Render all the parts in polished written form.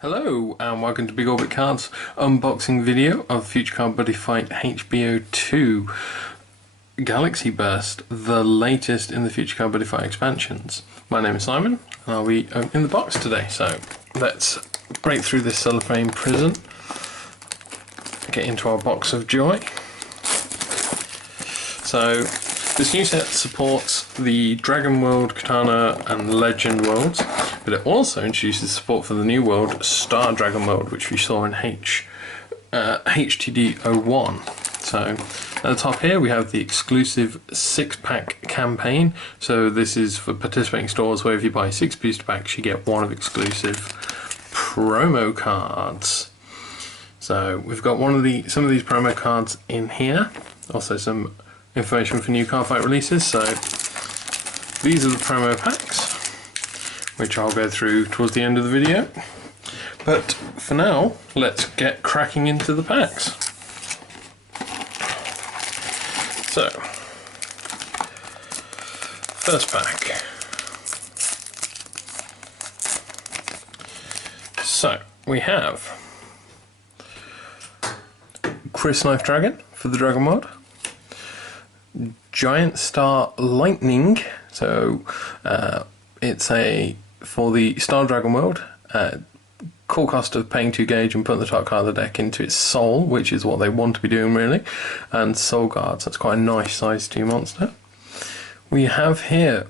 Hello and welcome to Big Orbit Cards unboxing video of Future Card Buddyfight H-BT02 Galaxy Burst, the latest in the Future Card Buddyfight expansions. My name is Simon and I'll be opening the box today, so let's break through this cellophane prison, get into our box of joy. So this new set supports the Dragon World, Katana and Legend worlds, but it also introduces support for the new world, Star Dragon World, which we saw in H-BT01. So at the top here we have the exclusive 6-pack campaign. So this is for participating stores where if you buy 6 booster packs you get one of exclusive promo cards. So we've got some of these promo cards in here, also some information for new card fight releases. So these are the promo packs, which I'll go through towards the end of the video. But for now, let's get cracking into the packs. So, first pack. So, we have Chris Knife Dragon for the Dragon World, Giant Star Lightning, so it's for the Star Dragon World, core cost of paying 2 gauge and putting the top card of the deck into its soul, which is what they want to be doing really, and soul guards. That's quite a nice size 2 monster. We have here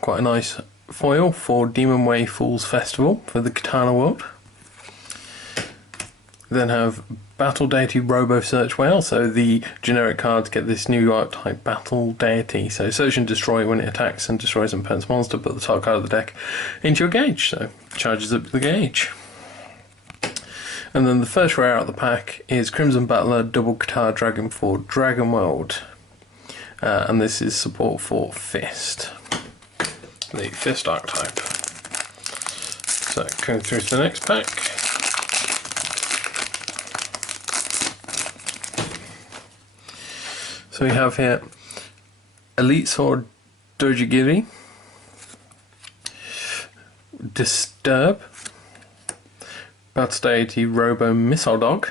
quite a nice foil for Demon Way Fools Festival for the Katana World. We then have Battle Deity Robo Search Whale, so the generic cards get this new archetype Battle Deity, so search and destroy when it attacks and destroys an opponent's monster, put the top card of the deck into your gauge, so charges up the gauge. And then the first rare out of the pack is Crimson Battler Double Katana Dragon for Dragon World, and this is support for Fist, the Fist archetype. So going through to the next pack. So we have here Elite Sword Dojigiri, Disturb, Battle Deity Robo Missile Dog,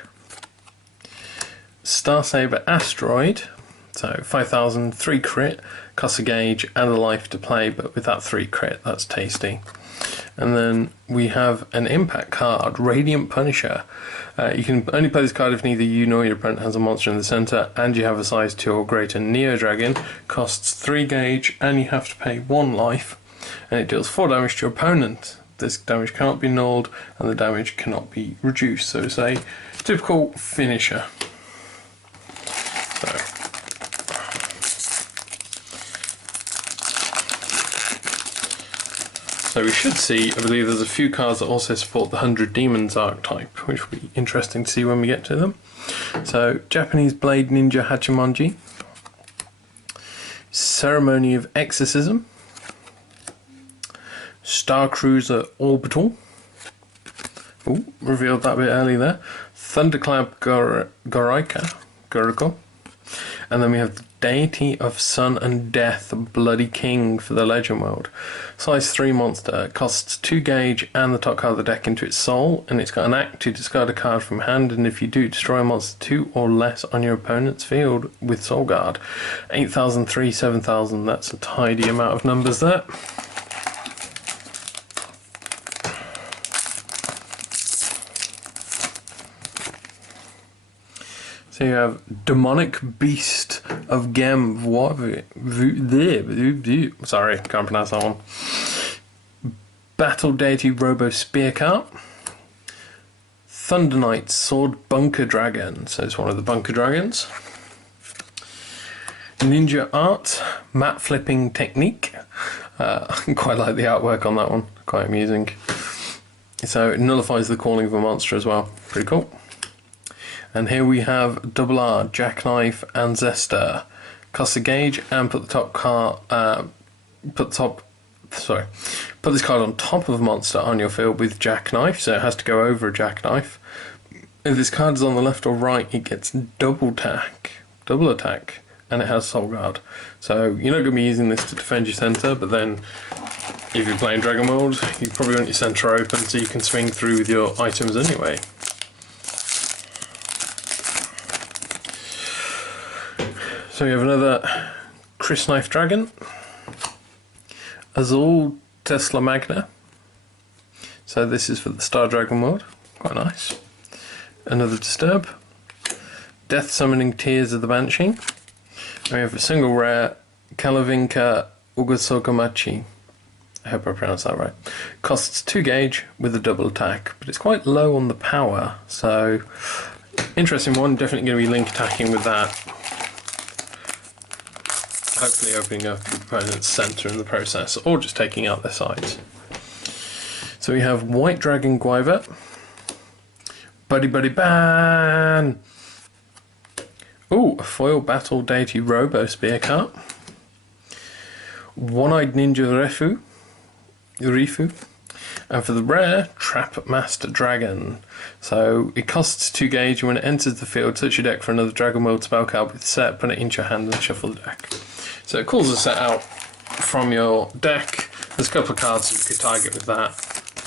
Star Saber Asteroid, so 5000, 3 crit, costs a gauge and a life to play, but with that 3 crit, that's tasty. And then we have an impact card, Radiant Punisher. You can only play this card if neither you nor your opponent has a monster in the centre, and you have a size 2 or greater Neo Dragon. Costs 3 gauge, and you have to pay 1 life, and it deals 4 damage to your opponent. This damage cannot be nulled, and the damage cannot be reduced. So it's a typical finisher. So we should see, I believe there's a few cards that also support the 100 Demons archetype, which will be interesting to see when we get to them. So, Japanese Blade Ninja Hachimanji, Ceremony of Exorcism, Star Cruiser Orbital, revealed that bit early there, Thunderclap Gorico, and then we have the Deity of Sun and Death, Bloody King for the Legend World. Size 3 monster, costs 2 gauge and the top card of the deck into its soul, and it's got an act to discard a card from hand, and if you do, destroy a monster 2 or less on your opponent's field with Soul Guard. 8000, 3, 7000, that's a tidy amount of numbers there. So you have Demonic Beast of Gem. Sorry, can't pronounce that one. Battle Deity Robo Spear Cart. Thunder Knight Sword Bunker Dragon. So it's one of the Bunker Dragons. Ninja Art Matte Flipping Technique. I quite like the artwork on that one. Quite amusing. So it nullifies the calling of a monster as well. Pretty cool. And here we have Double R, Jackknife and Zester. Cost a gauge and put the top card, put this card on top of a monster on your field with Jackknife, so it has to go over a Jackknife. If this card is on the left or right, it gets double attack, and it has Soul Guard. So you're not going to be using this to defend your centre, but then if you're playing Dragon World, you probably want your centre open so you can swing through with your items anyway. So we have another Chris Knife Dragon, Azul Tesla Magna. So this is for the Star Dragon World, quite nice. Another Disturb, Death Summoning Tears of the Banshee. And we have a single rare Kalavinka Ugasogamachi. I hope I pronounced that right. Costs 2 gauge with a double attack, but it's quite low on the power, so interesting one. Definitely going to be link attacking with that. Hopefully opening up the opponent's centre in the process, or just taking out their sides. So we have White Dragon Guyver, Buddy Ban! Ooh, a foil Battle Deity Robo Spear card. One-Eyed Ninja Rifu. And for the rare, Trap Master Dragon. So it costs 2 gauge, and when it enters the field, search your deck for another Dragon World spell card with set, put it into your hand and shuffle the deck. So it calls a set out from your deck. There's a couple of cards you could target with that.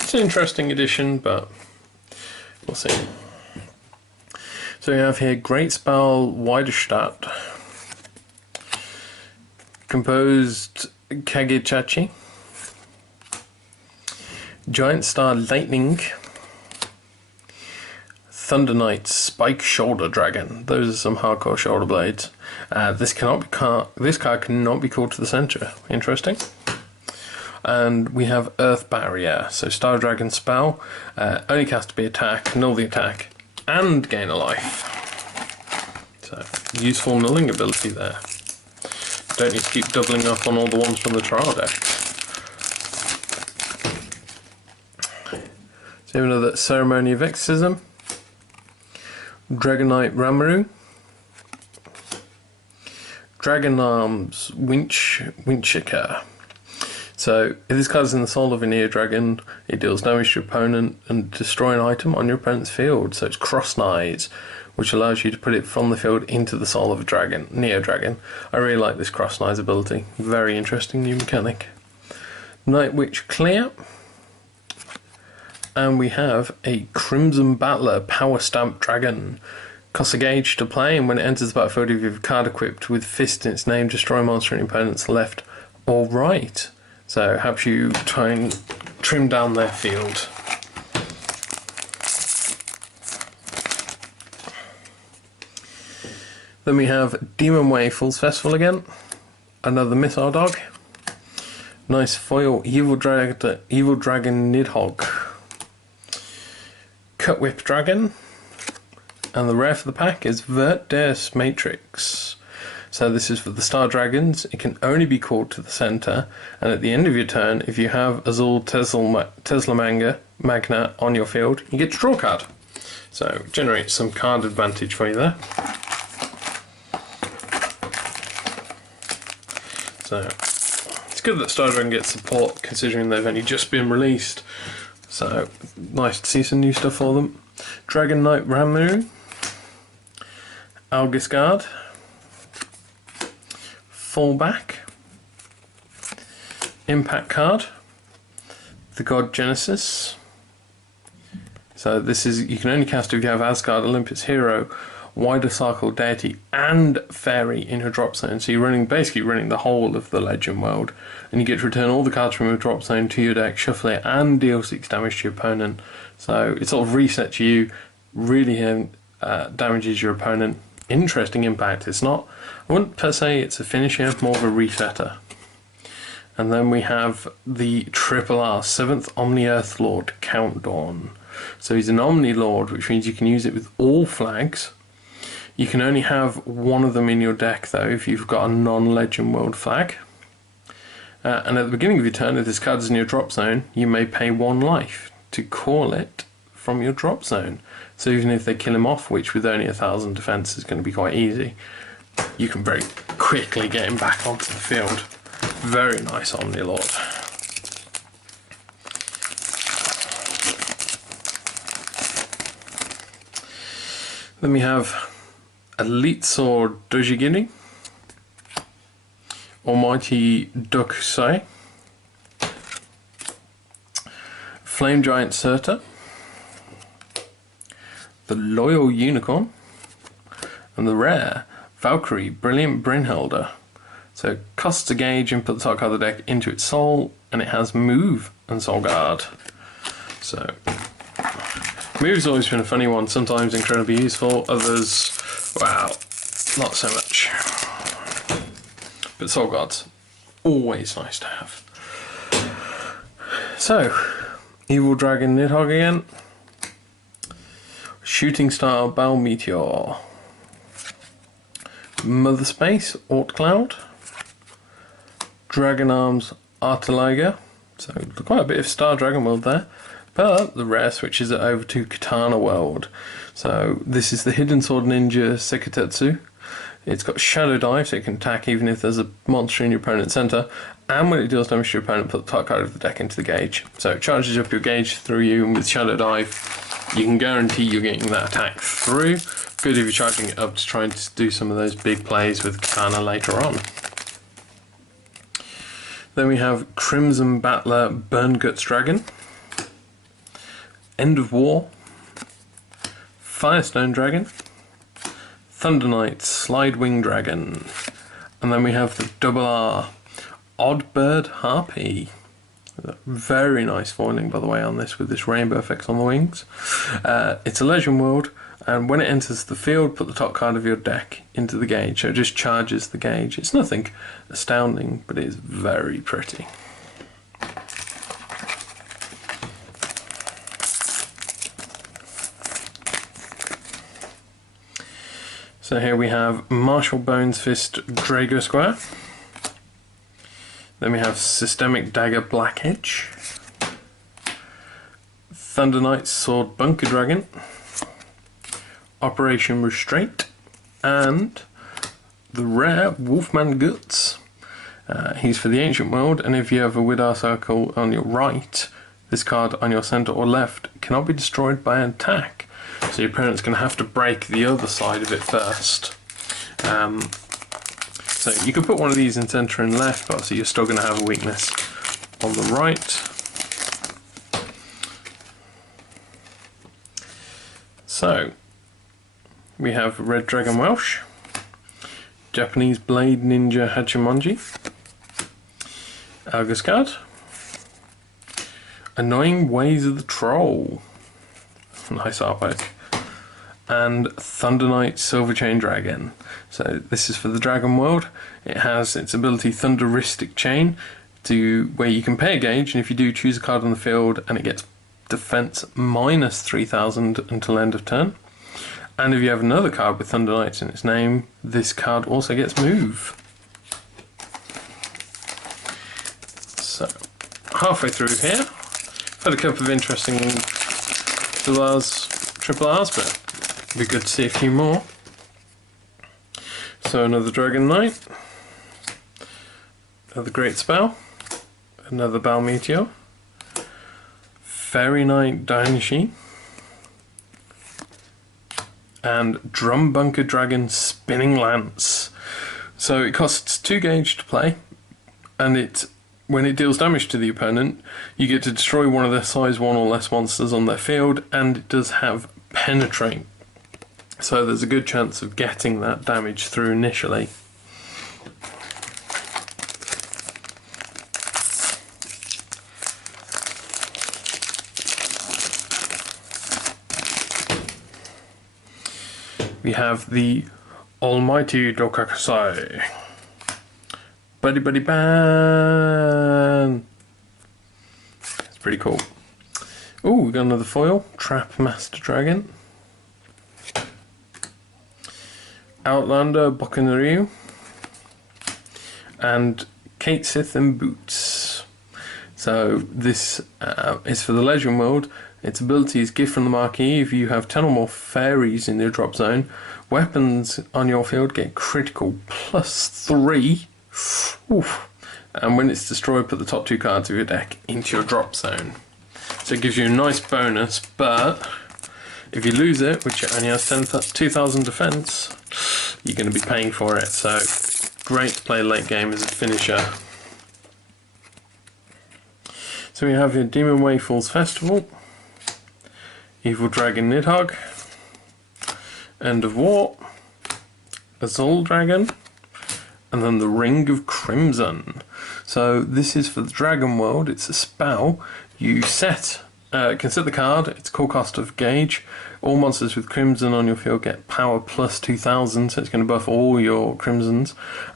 It's an interesting addition, but we'll see. So we have here Great Spell Widerstadt, Composed Kagechachi, Giant Star Lightning, Thunder Knight Spike Shoulder Dragon. Those are some hardcore shoulder blades. This card cannot be called to the centre. Interesting. And we have Earth Barrier. So Star Dragon spell, only cast to be attack, null the attack, and gain a life. So useful nulling ability there. Don't need to keep doubling up on all the ones from the trial deck. So we have another Ceremony of Exorcism, Dragonite Ramaru, Dragon Arms Winchika. So if this card is in the soul of a Neo Dragon, it deals damage to your opponent and destroy an item on your opponent's field. So it's Cross Knights, which allows you to put it from the field into the soul of a dragon, Neo Dragon. I really like this Cross Knights ability. Very interesting new mechanic. Night Witch Clear. And we have a Crimson Battler Power Stamp Dragon. Costs a gauge to play, and when it enters the battlefield, if you have a card equipped with Fist in its name, destroy a monster on your opponent's left or right. So helps you try and trim down their field. Then we have Demon Way Fool's Festival again. Another Missile Dog. Nice foil Evil Dragon Nidhogg. Cut Whip Dragon. And the rare for the pack is Vert Des Matrix. So this is for the Star Dragons. It can only be called to the centre, and at the end of your turn, if you have Azul Tesla Magna on your field, you get to draw a card. So generate some card advantage for you there. So it's good that Star Dragon gets support considering they've only just been released. So nice to see some new stuff for them. Dragon Knight Ramu, Algisgard, Fallback, Impact card, the God Genesis. So this is, you can only cast if you have Asgard, Olympus Hero, Wider Circle Deity and Fairy in your drop zone. So you're basically running the whole of the Legend world, and you get to return all the cards from your drop zone to your deck, shuffle it, and deal 6 damage to your opponent. So it sort of resets you, really damages your opponent. Interesting impact. It's not, I wouldn't per se it's a finisher, more of a resetter. And then we have the Triple R, 7th Omni Earth Lord, Countdown. So he's an Omni Lord, which means you can use it with all flags. You can only have one of them in your deck though if you've got a non-Legend World flag. And at the beginning of your turn, if this card is in your drop zone, you may pay 1 life to call it from your drop zone. So even if they kill him off, which with only 1,000 defense is going to be quite easy, you can very quickly get him back onto the field. Very nice Omni Lord. Then we have Elite Sword Dojigiri, Almighty Dokusai, Flame Giant Surtur, the Loyal Unicorn, and the rare Valkyrie Brilliant Brynhilda. So it costs a gauge and put the top card of the deck into its soul, and it has move and soul guard. So move's always been a funny one, sometimes incredibly useful, others, wow, not so much. But soul guard's always nice to have. So, Evil Dragon Nidhogg again. Shooting Star Bell Meteor. Mother Space Ort Cloud. Dragon Arms Artiliger. So quite a bit of Star Dragon World there. But the rare switches it over to Katana World. So this is the Hidden Sword Ninja Sekitetsu. It's got Shadow Dive, so it can attack even if there's a monster in your opponent's center. And when it deals damage to your opponent, put the top card of the deck into the gauge. So it charges up your gauge through you, and with Shadow Dive, you can guarantee you're getting that attack through. Good if you're charging it up to try and do some of those big plays with Katana later on. Then we have Crimson Battler Burn Guts Dragon. End of War. Firestone Dragon. Thunder Knight Slide Wing Dragon. And then we have the double R Odd Bird Harpy. Very nice foiling, by the way, on this with this rainbow effects on the wings. It's a Legend World, and when it enters the field, put the top card of your deck into the gauge. So it just charges the gauge. It's nothing astounding, but it is very pretty. So here we have Martial Bones Fist Drago Square. Then we have Systemic Dagger Black Edge. Thunder Knight Sword Bunker Dragon. Operation Restraint. And the rare Wolfman Guts. He's for the Ancient World, and if you have a Widar Circle on your right, this card on your center or left cannot be destroyed by an attack. So your opponent's going to have to break the other side of it first. So you could put one of these in center and left, but obviously you're still going to have a weakness on the right. So we have Red Dragon Welsh, Japanese Blade Ninja Hachimonji, Alguscard, Annoying Ways of the Troll, nice artwork, and Thunder Knight Silver Chain Dragon. So this is for the Dragon World. It has its ability Thunderistic Chain, to where you can pay a gauge, and if you do, choose a card on the field, and it gets defense minus 3000 until end of turn. And if you have another card with Thunder Knights in its name, this card also gets move. So halfway through here, I've had a couple of interesting triple R's, but it'd be good to see a few more. So another Dragon Knight, another Great Spell, another Bell Meteor, Fairy Knight Dainishi, and Drum Bunker Dragon Spinning Lance. So it costs 2 gauge to play, and when it deals damage to the opponent, you get to destroy one of their size 1 or less monsters on their field, and it does have Penetrate. So there's a good chance of getting that damage through initially. We have the Almighty Dokakusai. Buddy Buddy Ban! It's pretty cool. Oh, we got another foil. Trap Master Dragon. Outlander Bokunoryu. And Kate Sith and Boots. So this is for the Legend World. Its ability is Gift from the Marquee. If you have 10 or more fairies in your drop zone, weapons on your field get critical +3. Oof. And when it's destroyed, put the top 2 cards of your deck into your drop zone. So it gives you a nice bonus, but if you lose it, which it only has 2000 defense, you're going to be paying for it. So great to play late game as a finisher. So we have your Demon Wayfalls Festival, Evil Dragon Nidhogg, End of War, Azul Dragon, and then the Ring of Crimson. So this is for the Dragon World. It's a spell. You can set the card. It's core cost of gauge. All monsters with Crimson on your field get power plus 2000, so it's going to buff all your Crimsons.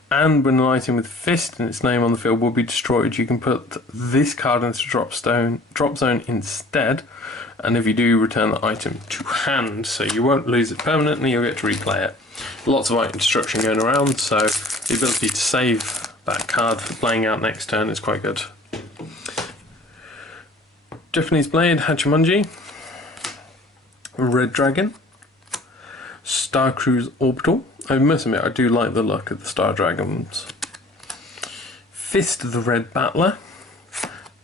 And when an item with Fist in its name on the field will be destroyed, you can put this card into drop zone instead. And if you do, return the item to hand, so you won't lose it permanently, you'll get to replay it. Lots of item destruction going around, so the ability to save that card for playing out next turn is quite good. Japanese Blade, Hachimanji, Red Dragon, Star Cruise Orbital. I must admit, I do like the look of the Star Dragons. Fist of the Red Battler.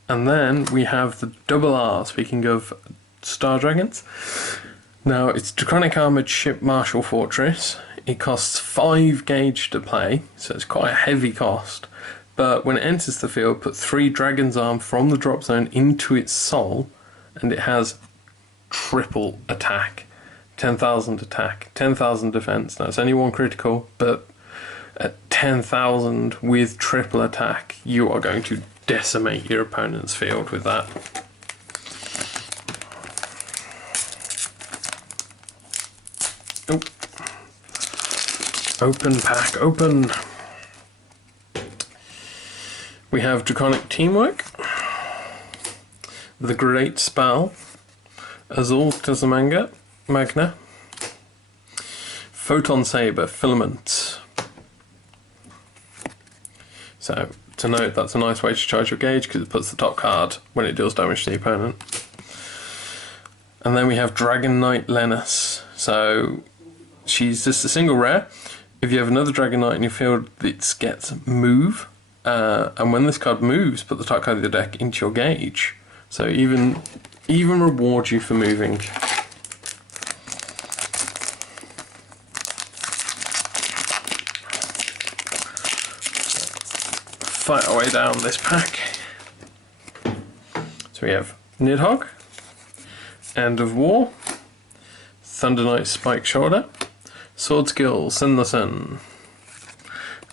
And then we have the double R, speaking of Star Dragons. Now, it's Draconic Armoured Ship Marshal Fortress. It costs 5 gauge to play, so it's quite a heavy cost. But when it enters the field, put 3 Dragon's Arm from the drop zone into its soul, and it has triple attack. 10,000 attack, 10,000 defense. Now, it's only 1 critical, but at 10,000 with triple attack, you are going to decimate your opponent's field with that. Oh. Open pack, open. We have Draconic Teamwork, the Great Spell, Azul Tazamanga, Magna, Photon Saber, Filament. So, to note, that's a nice way to charge your gauge because it puts the top card when it deals damage to the opponent. And then we have Dragon Knight Lenus. So, she's just a single rare. If you have another Dragon Knight in your field, it gets move. And when this card moves, put the top card of the deck into your gauge. So even reward you for moving. Fight our way down this pack. So we have Nidhogg, End of War, Thunder Knight Spike Shoulder, Sword Skill Sinlasen,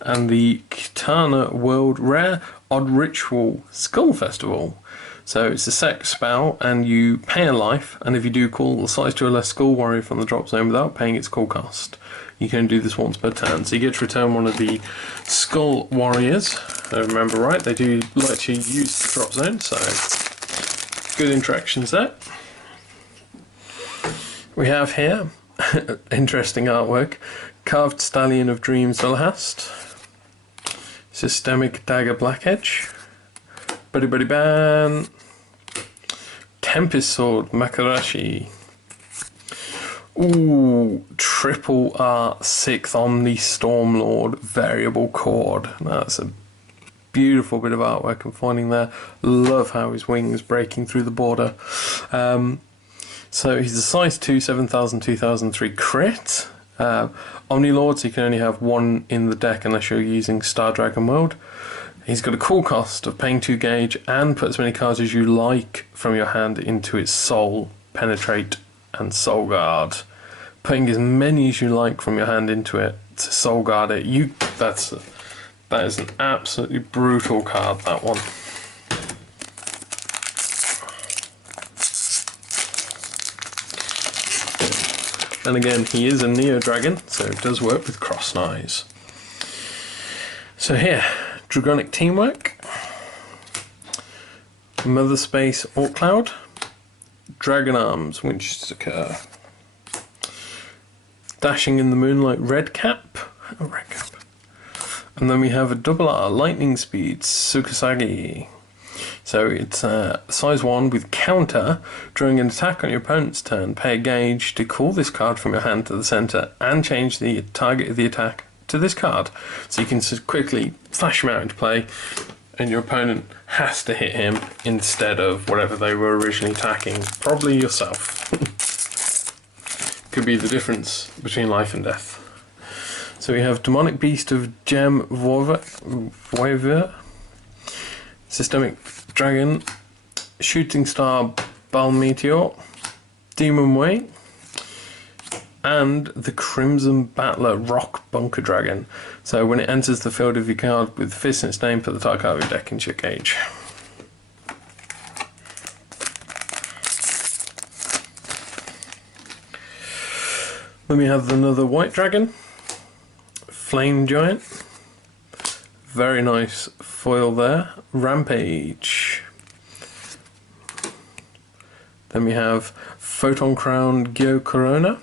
and the Kitana World Rare Odd Ritual Skull Festival. So it's a sec spell, and you pay a life, and if you do call the size 2 or less Skull Warrior from the drop zone without paying its call cost, you can do this once per turn. So you get to return one of the Skull Warriors. If I remember right, they do like to use the drop zone, so good interactions there. We have here, interesting artwork, Carved Stallion of Dreams Velhast, Systemic Dagger Blackedge, Buddy Buddy Ban, Tempest Sword Makarashi. Ooh, triple R 6th Omni Stormlord Variable Chord. That's a beautiful bit of artwork I'm finding there. Love how his wings breaking through the border. So he's a size 2, 7,000, 2003 crit. Omni Lord, so you can only have 1 in the deck unless you're using Star Dragon World. He's got a cool cost of paying 2 gauge and put as many cards as you like from your hand into its soul, penetrate, and soul guard. Putting as many as you like from your hand into it to soul guard it. That is an absolutely brutal card, that one. And again, he is a Neo Dragon, so it does work with cross knives. So here, Draconic Teamwork, Mother Space Orc Cloud, Dragon Arms Winchester Cur, Dashing in the Moonlight Red Cap, and then we have a double R Lightning Speed Tsukasagi. So it's size 1 with counter. During an attack on your opponent's turn, pay a gauge to call this card from your hand to the centre and change the target of the attack to this card. So you can just quickly flash him out into play, and your opponent has to hit him instead of whatever they were originally attacking, probably yourself. Could be the difference between life and death. So we have Demonic Beast of Gem Voiva, Systemic Dragon, Shooting Star Bal Meteor, Demon Weight, and the Crimson Battler Rock Bunker Dragon. So when it enters the field of your card with fist in its name, put the target card of your deck into your gauge. Then we have another White Dragon, Flame Giant, very nice foil there, Rampage. Then we have Photon Crown Gyo Corona,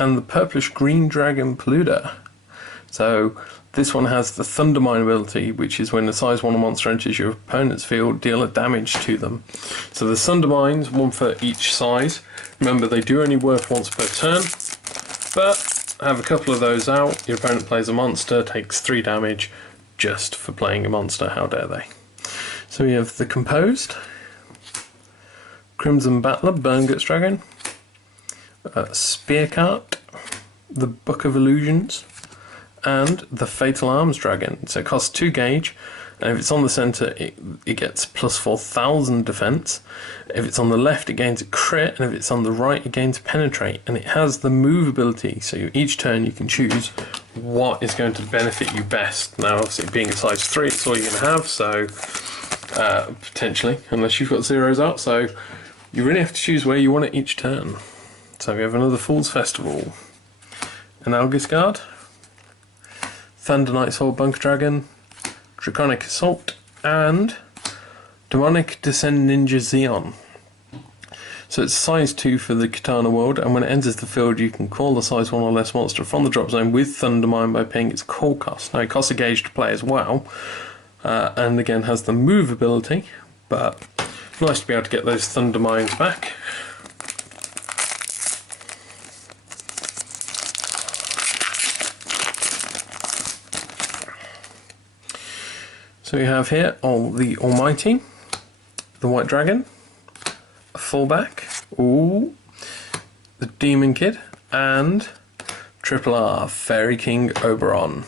and the purplish green dragon Paluda. So this one has the Thundermine ability, which is when a size 1 monster enters your opponent's field, deal a damage to them. So the Thundermines, one for each size. Remember, they do only work once per turn, but have a couple of those out. Your opponent plays a monster, takes 3 damage just for playing a monster. How dare they? So we have the Composed, Crimson Battler Burnguts Dragon, Spearcart, the Book of Illusions, and the Fatal Arms Dragon. So it costs 2 gauge, and if it's on the centre it gets plus 4,000 defence. If it's on the left it gains a crit, and if it's on the right it gains penetrate, and it has the move ability, so each turn you can choose what is going to benefit you best. Now obviously being a size 3 it's all you're going to have, so potentially, unless you've got zeros out, so you really have to choose where you want it each turn. So we have another Fool's Festival, an Algis Guard, Thunder Knight Soul Bunker Dragon, Draconic Assault, and Demonic Descend Ninja Xeon. So it's size 2 for the Katana world, and when it enters the field you can call the size 1 or less monster from the drop zone with Thundermine by paying its call cost. Now it costs a gauge to play as well, and again has the move ability, but nice to be able to get those Thundermines back. So we have here the Almighty, the White Dragon, a Fullback, ooh, the Demon Kid, and Triple R, Fairy King Oberon.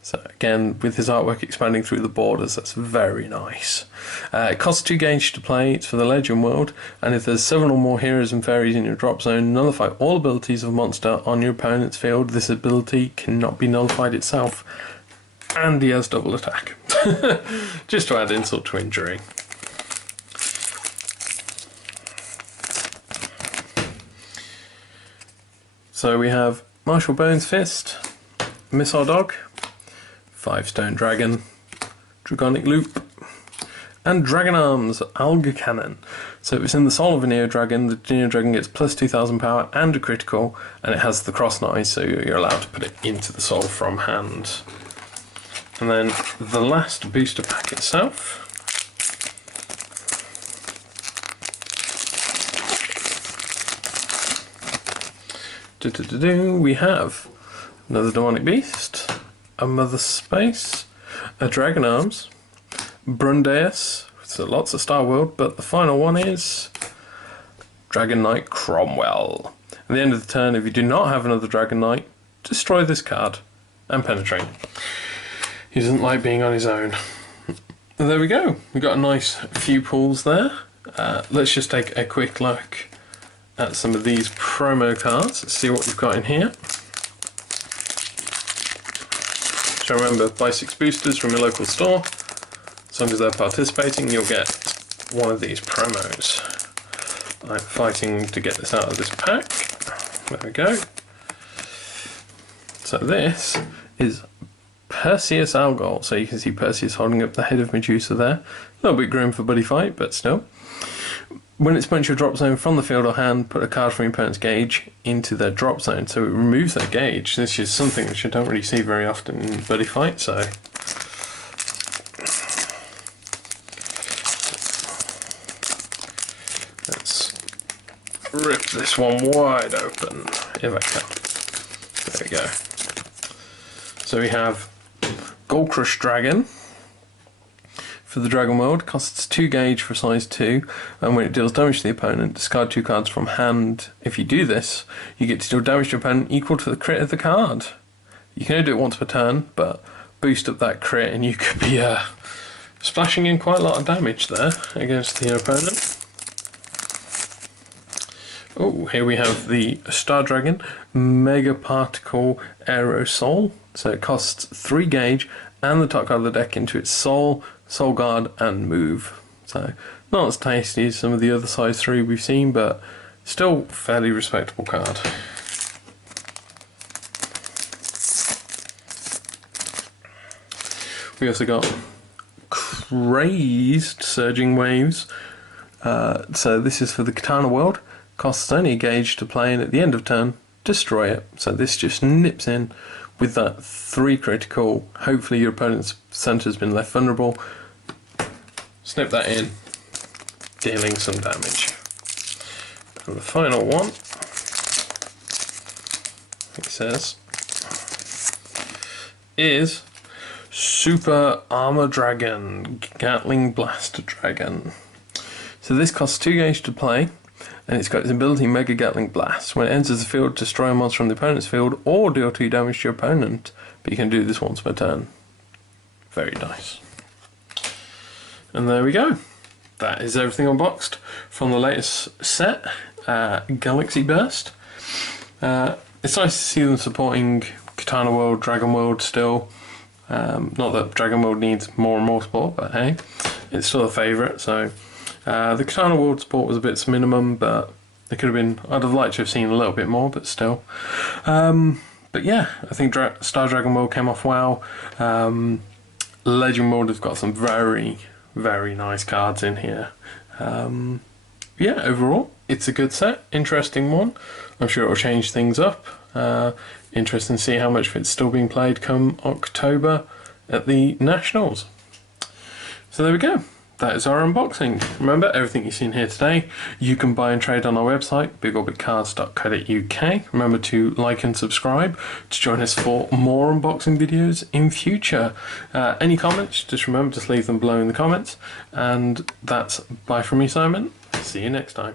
So again, with his artwork expanding through the borders, that's very nice. It costs 2 gauge to play, it's for the Legend world, and if there's 7 or more heroes and fairies in your drop zone, nullify all abilities of a monster on your opponent's field. This ability cannot be nullified itself. And he has double attack, just to add insult to injury. So we have Martial Bones Fist, Missile Dog, 5-Stone Dragon, Draconic Loop, and Dragon Arms Alga Cannon. So if it's in the Soul of a Neo Dragon, the Neo Dragon gets plus 2,000 power and a critical, and it has the cross knife, so you're allowed to put it into the soul from hand. And then the last booster pack itself. We have another Demonic Beast, a Mother Space, a Dragon Arms, Brundeus, so lots of Star World, but the final one is Dragon Knight Cromwell. At the end of the turn, if you do not have another Dragon Knight, destroy this card and penetrate. He doesn't like being on his own. And there we go. We've got a nice few pulls there. Let's just take a quick look at some of these promo cards. Let's see what we've got in here. So remember, buy 6 boosters from your local store. As long as they're participating, you'll get one of these promos. I'm fighting to get this out of this pack. There we go. So this is Perseus Algol, so you can see Perseus holding up the head of Medusa there. A little bit grim for Buddyfight, but still. When it spawns your drop zone from the field or hand, put a card from your opponent's gauge into their drop zone, so it removes their gauge. This is something which I don't really see very often in Buddyfight, so let's rip this one wide open, if I can. There we go. So we have Gold Crush Dragon for the Dragon World, costs 2 gauge for size 2, and when it deals damage to the opponent, discard 2 cards from hand. If you do this, you get to deal damage to your opponent equal to the crit of the card. You can only do it once per turn, but boost up that crit and you could be Splashing in quite a lot of damage there against the opponent. Oh, here we have the Star Dragon Mega Particle Aerosol. So it costs 3 gauge and the top card of the deck into its Soul, Soul Guard and Move. So not as tasty as some of the other size 3 we've seen, but still fairly respectable card. We also got Crazed Surging Waves. So this is for the Katana world. Costs only a gauge to play, and at the end of turn, destroy it. So this just nips in with that 3 critical. Hopefully your opponent's centre has been left vulnerable. Snip that in, dealing some damage. And the final one, it says, is Super Armor Dragon Gatling Blaster Dragon. So this costs 2 gauge to play, and it's got its ability Mega Gatling Blast. When it enters the field, destroy a monster from the opponent's field or deal 2 damage to your opponent. But you can do this once per turn. Very nice. And there we go. That is everything unboxed from the latest set, Galaxy Burst. It's nice to see them supporting Katana World, Dragon World still. Not that Dragon World needs more and more support, but hey, it's still a favourite. So the Katana World support was a bit minimum, but it could have been. I'd have liked to have seen a little bit more, but still. But yeah, I think Star Dragon World came off well. Legend World has got some very, very nice cards in here. Yeah, overall, it's a good set, interesting one. I'm sure it'll change things up. Interesting to see how much of it's still being played come October at the Nationals. So there we go. That is our unboxing. Remember, everything you've seen here today, you can buy and trade on our website, bigorbitcards.co.uk. Remember to like and subscribe to join us for more unboxing videos in future. Any comments, just remember to leave them below in the comments. And that's bye from me, Simon. See you next time.